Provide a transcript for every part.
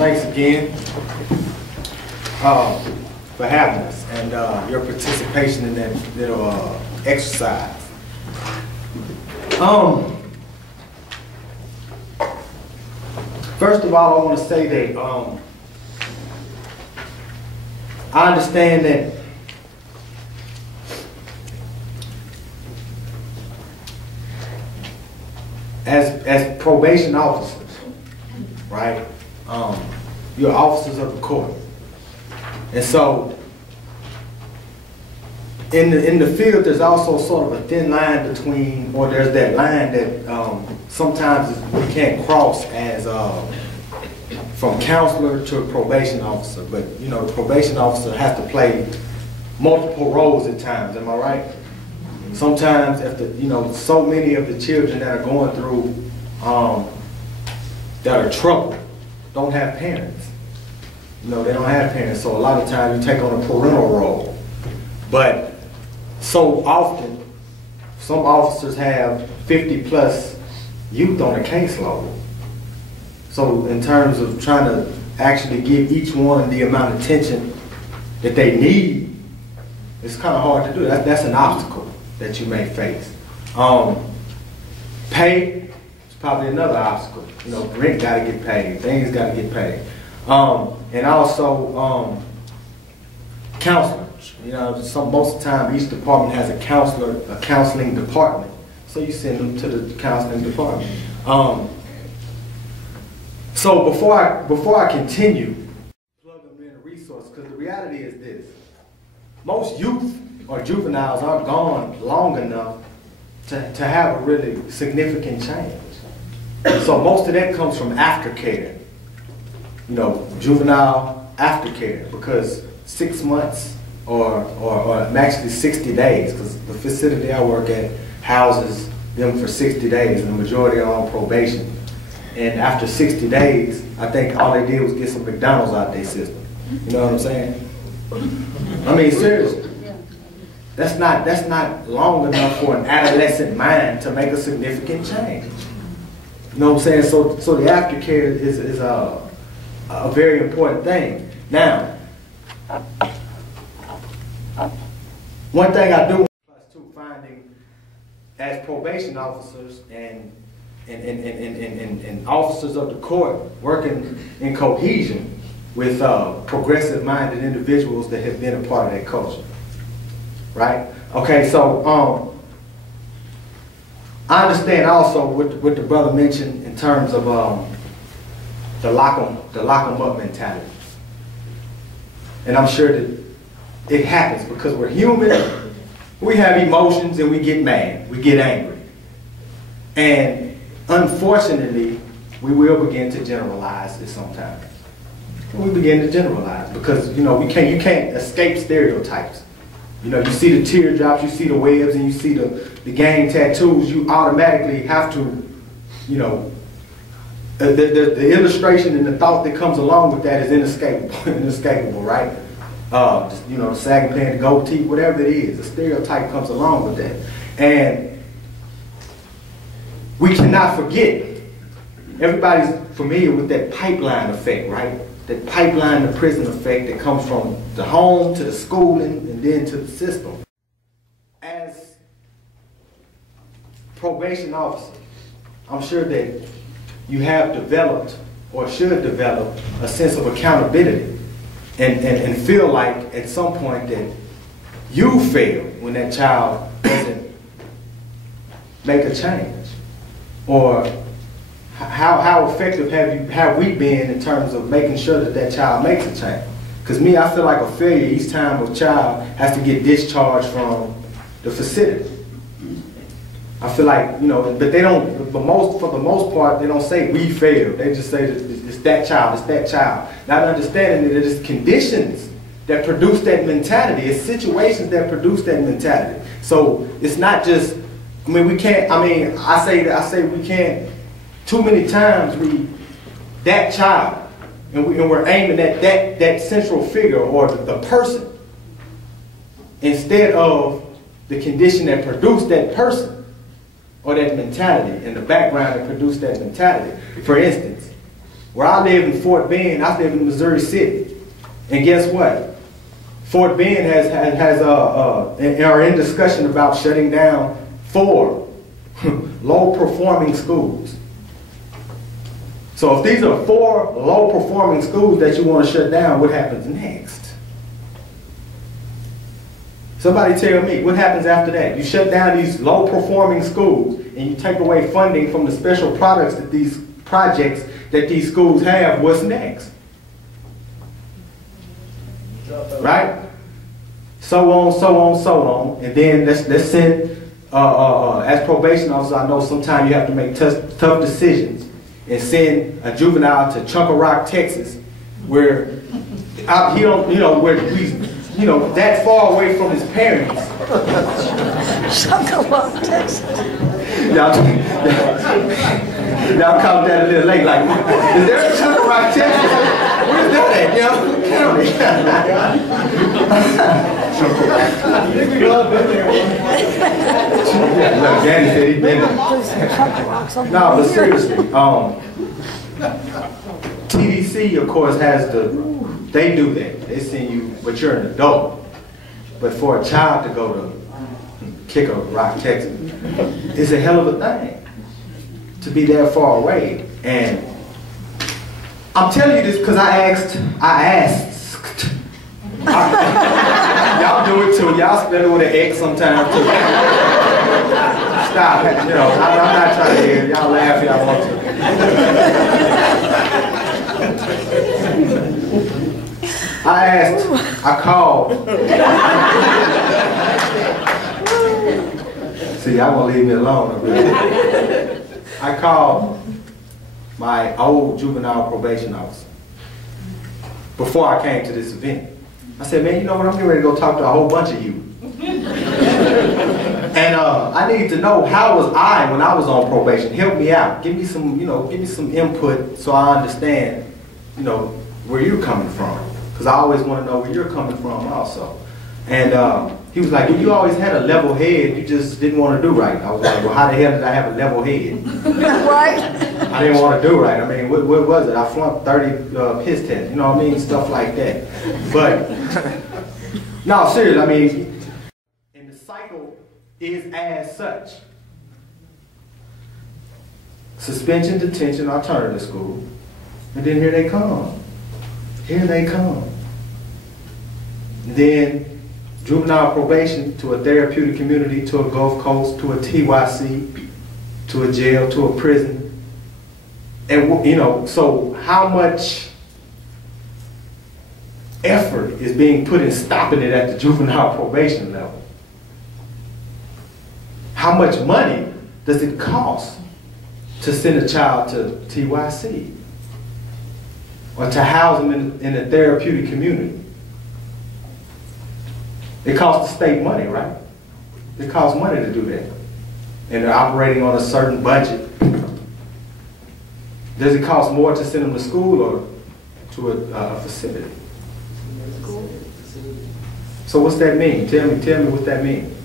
Thanks again for having us and your participation in that little exercise. First of all, I want to say that I understand that as probation officers, right? You're officers of the court, and so in the field, there's also sort of a thin line between, or there's that line that sometimes we can't cross as from counselor to a probation officer. But you know, the probation officer has to play multiple roles at times. Am I right? Sometimes, if so many of the children that are going through that are troubled don't have parents. You know, they don't have parents, so a lot of times you take on a parental role. But so often, some officers have 50 plus youth on a caseload. So in terms of trying to actually give each one the amount of attention that they need, it's kind of hard to do. That's an obstacle that you may face. Pay is probably another obstacle. You know, rent got to get paid, things got to get paid. And also counselors. You know, most of the time each department has a counseling department. So you send them to the counseling department. So before I continue, plug them in a resource, because the reality is this: most youth or juveniles aren't gone long enough to have a really significant change. So most of that comes from aftercare. You know, juvenile aftercare, because 6 months or actually 60 days, because the facility I work at houses them for 60 days, and the majority are on probation. And after 60 days, I think all they did was get some McDonald's out their system. You know what I'm saying? I mean, seriously. That's not long enough for an adolescent mind to make a significant change. You know what I'm saying? So the aftercare is a very important thing. Now, one thing I do +2 finding as probation officers and officers of the court working in cohesion with progressive-minded individuals that have been a part of that culture. Right? Okay, so I understand also what the brother mentioned in terms of the lock 'em up mentality. And I'm sure that it happens because we're human, we have emotions, and we get mad, we get angry. And unfortunately, we will begin to generalize it sometimes. We begin to generalize because, you know, you can't escape stereotypes. You know, you see the teardrops, you see the webs, and you see the gang tattoos, you automatically have to, you know, the illustration and the thought that comes along with that is inescapable, right? You know, the sagging pants, the gold teeth, whatever it is, the stereotype comes along with that. And we cannot forget, everybody's familiar with that pipeline effect, right? That pipeline to prison effect that comes from the home to the schooling and then to the system. As probation officers, I'm sure that you have developed or should develop a sense of accountability and feel like at some point that you fail when that child doesn't make a change. Or how effective have we been in terms of making sure that child makes a change? Because me, I feel like a failure each time a child has to get discharged from the facility. I feel like, you know, but they don't, for the most part, they don't say we failed. They just say that it's that child, it's that child. Not understanding that it's conditions that produce that mentality. It's situations that produce that mentality. So it's not just, I mean, we can't, I say we can't, too many times that child, and we're aiming at that central figure or the person instead of the condition that produced that person or that mentality and the background that produced that mentality. For instance, Where I live in Fort Bend, I live in Missouri City. And guess what? Fort Bend are in discussion about shutting down 4 low-performing schools. So if these are 4 low-performing schools that you want to shut down, what happens next? Somebody tell me, what happens after that? You shut down these low-performing schools and you take away funding from the special projects that these schools have, what's next? Right? So on, so on, so on. And then let's send, as probation officer, I know sometimes you have to make tough decisions and send a juvenile to Chunker Rock, Texas, where he don't, where he's, that far away from his parents. Chunker Rock, Texas. Y'all caught that a little late. Like, is there a Chunker Rock, Texas? Where's that at? Look, Danny said he's been there. No, but seriously, TDC, of course, they do that. They send you, but you're an adult. But for a child to go to Kicker Rock, Texas, it's a hell of a thing to be that far away. And I'm telling you this because I asked. Y'all do it too. Y'all spell it with an X sometimes too. Stop it. I'm not trying to hear. Y'all laugh if y'all want to. I called. See, y'all won't leave me alone. I called my old juvenile probation officer before I came to this event. I said, man, you know what? I'm getting ready to go talk to a whole bunch of you. And I need to know, how was I when I was on probation? Help me out. Give me some, give me some input so I understand, where you're coming from. Because I always want to know where you're coming from also. And he was like, well, you always had a level head. You just didn't want to do right. I was like, well, how the hell did I have a level head? Right. I didn't want to do right. I mean, what was it? I flunked 30 piss tests. You know what I mean? Stuff like that. But, no, seriously, I mean, and the cycle is as such. Suspension, detention, alternative school. And then here they come. Here they come. Then juvenile probation to a therapeutic community, to a Gulf Coast, to a TYC, to a jail, to a prison. And so how much effort is being put in stopping it at the juvenile probation level? How much money does it cost to send a child to TYC? Or to house them in a therapeutic community? It costs the state money, right? It costs money to do that. And they're operating on a certain budget. Does it cost more to send them to school or to a facility? So what's that mean? Tell me what that means.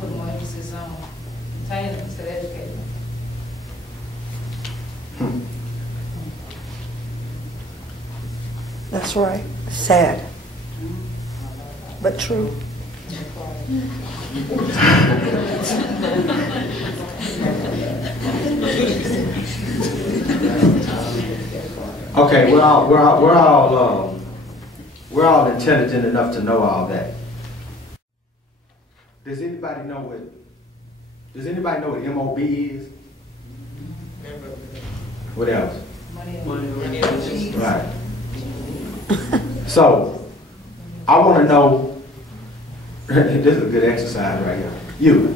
Put more emphasis on training instead of educating. That's right. Sad, but true. Okay, we're all intelligent enough to know all that. Does anybody know what MOB is? What else? Money. Right. So, I want to know, this is a good exercise right here. You,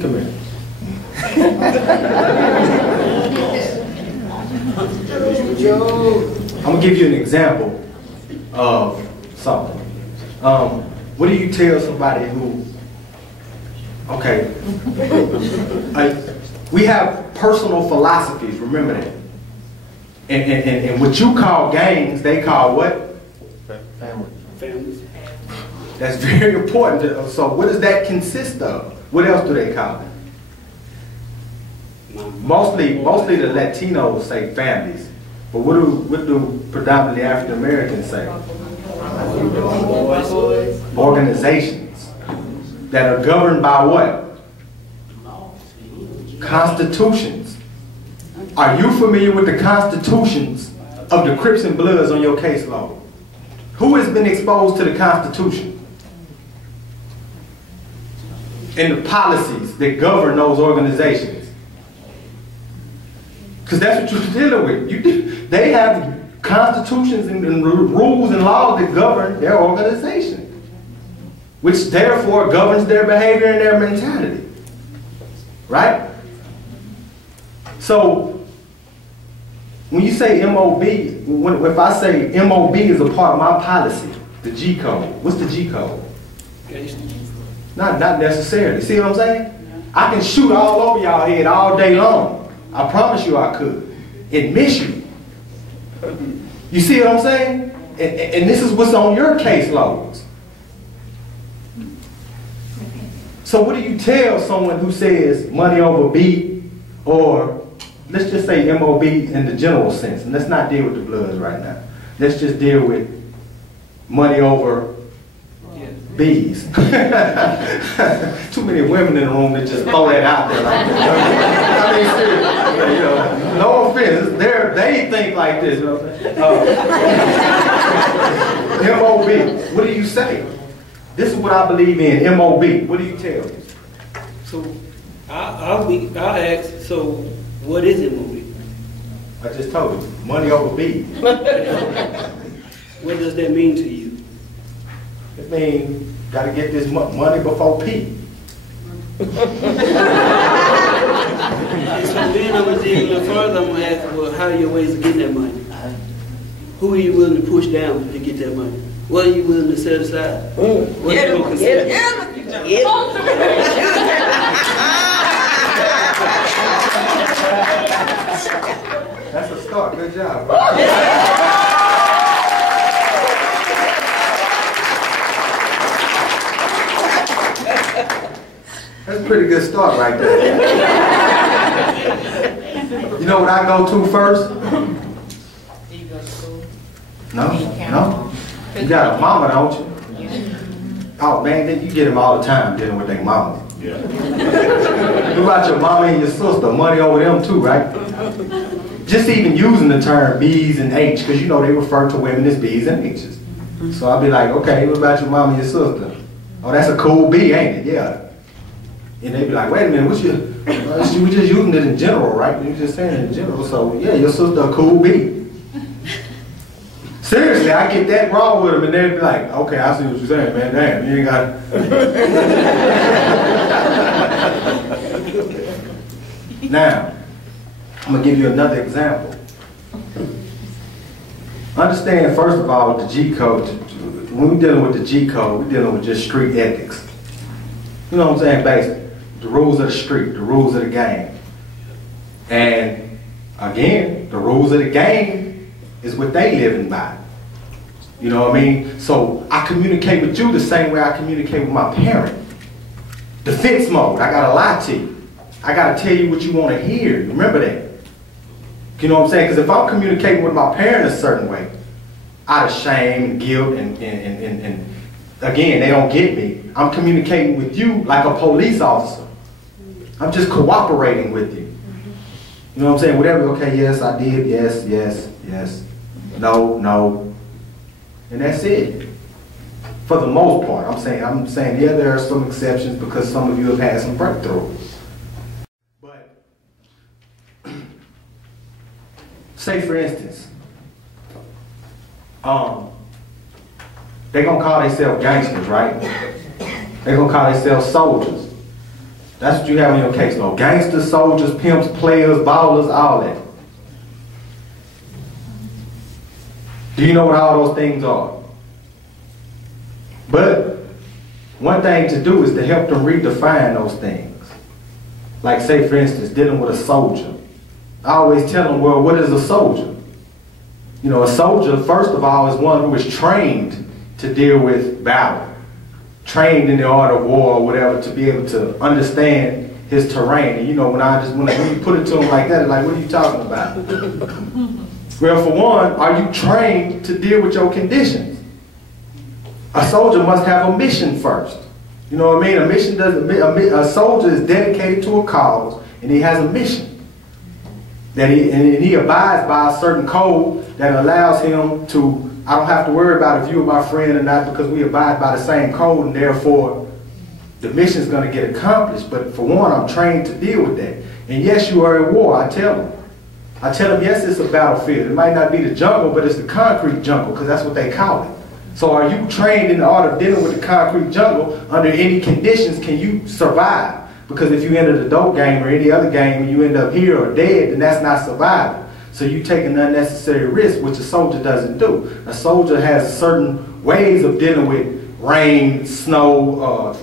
come here. I'm going to give you an example of something. What do you tell somebody who, okay, we have personal philosophies, remember that. And what you call gangs, they call what? Families. That's very important. So what does that consist of? What else do they call it? Mostly the Latinos say families, but what do predominantly African Americans say? Organizations that are governed by what? Constitutions. Are you familiar with the constitutions of the Crips and Bloods on your caseload? Who has been exposed to the Constitution and the policies that govern those organizations? Because that's what you're dealing with. They have constitutions and rules and laws that govern their organization, which therefore governs their behavior and their mentality. Right? So, when you say MOB, if I say MOB is a part of my policy, the G code, what's the G code? Not necessarily. See what I'm saying? I can shoot all over y'all head all day long. I promise you I could. And miss you. You see what I'm saying? And this is what's on your caseloads. So what do you tell someone who says money over B, or let's just say MOB in the general sense, and let's not deal with the Bloods right now. Let's just deal with money over B's. Too many women in the room that just throw that out there like that. I mean, seriously, you know, no offense, they think like this. You know what I'm saying? MOB, what do you say? This is what I believe in, MOB. What do you tell me? So, I'll ask, so what is MOB? I just told you, money over B. What does that mean to you? It means, gotta get this money before P. And so then I'm gonna dig a little further, I'm gonna ask, well, how are your ways of getting that money? Who are you willing to push down to get that money? What are you willing to set aside? What are you gonna consider? That's a start, good job. That's a pretty good start right there. You know what I go to first? Do you go to school? No. You got a mama, don't you? Oh man, you get them all the time dealing with their mama. Yeah. What about your mama and your sister? Money over them too, right? Just even using the term B's and H, because you know they refer to women as B's and H's. So I'll be like, okay, what about your mama and your sister? Oh, that's a cool B, ain't it? Yeah. And they be like, wait a minute, what's your, we just using it in general, right? You just saying it in general, so yeah, your sister a cool B. Seriously, I get that wrong with them, and they'd be like, okay, I see what you're saying, man. Damn, you ain't got it. Now, I'm going to give you another example. Understand, first of all, with the G code, when we're dealing with the G code, we're dealing with just street ethics. You know what I'm saying, basically? The rules of the street, the rules of the game. And, again, the rules of the game is what they living by. You know what I mean? So I communicate with you the same way I communicate with my parent. Defense mode, I gotta lie to you. I gotta tell you what you wanna hear. Remember that. You know what I'm saying? Because if I'm communicating with my parent a certain way, out of shame and guilt and again, they don't get me. I'm communicating with you like a police officer. I'm just cooperating with you. You know what I'm saying? Whatever, okay, yes, I did, yes, yes, yes. No, no. And that's it. For the most part, I'm saying, yeah, there are some exceptions because some of you have had some breakthrough. But, say for instance, they're gonna call themselves gangsters, right? They're gonna call themselves soldiers. That's what you have on your case, though. Gangsters, soldiers, pimps, players, ballers, all that. Do you know what all those things are? But one thing to do is to help them redefine those things. Like say for instance, dealing with a soldier. I always tell them, well, what is a soldier? You know, a soldier, first of all, is one who is trained to deal with battle. Trained in the art of war or whatever to be able to understand his terrain. And you know, when you put it to him like that, it's like, what are you talking about? Well, for one, are you trained to deal with your conditions? A soldier must have a mission first. You know what I mean? A soldier is dedicated to a cause, and he has a mission. And he abides by a certain code that allows him to, I don't have to worry about if you're my friend or not, because we abide by the same code, and therefore the mission is going to get accomplished. But for one, I'm trained to deal with that. And yes, you are at war, I tell them. Yes, it's a battlefield. It might not be the jungle, but it's the concrete jungle, because that's what they call it. So are you trained in the art of dealing with the concrete jungle? Under any conditions can you survive? Because if you enter the dope game or any other game and you end up here or dead, then that's not survival. So you take an unnecessary risk, which a soldier doesn't do. A soldier has certain ways of dealing with rain, snow,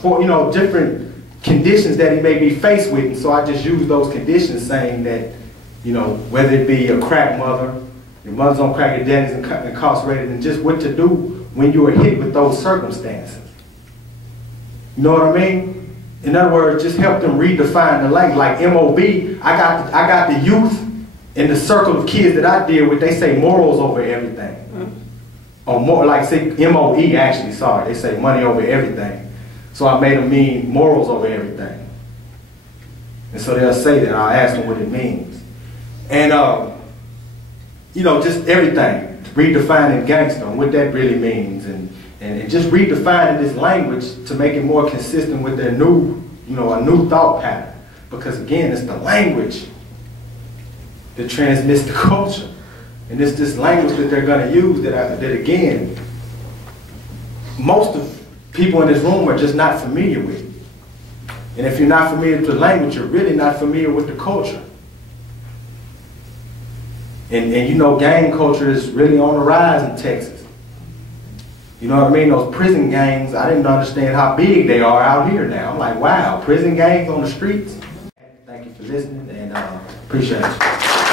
different conditions that he may be faced with. And so I just use those conditions, saying that, you know, whether it be a crack mother, your mother's on crack, your dad is incarcerated, and just what to do when you are hit with those circumstances. You know what I mean? In other words, just help them redefine the language. Like MOB, I got the youth in the circle of kids that I deal with, they say morals over everything. Or more, like say MOE actually, sorry, they say money over everything. So I made them mean morals over everything. And so they'll say that, I'll ask them what it means. And, you know, just everything. Redefining gangster and what that really means, and just redefining this language to make it more consistent with their new, you know, a new thought pattern. Because again, it's the language that transmits the culture. And it's this language that they're going to use that again, most of people in this room are just not familiar with. And if you're not familiar with the language, you're really not familiar with the culture. And you know, gang culture is really on the rise in Texas. You know what I mean? Those prison gangs, I didn't understand how big they are out here now. I'm like, wow, prison gangs on the streets. Thank you for listening, and appreciate you.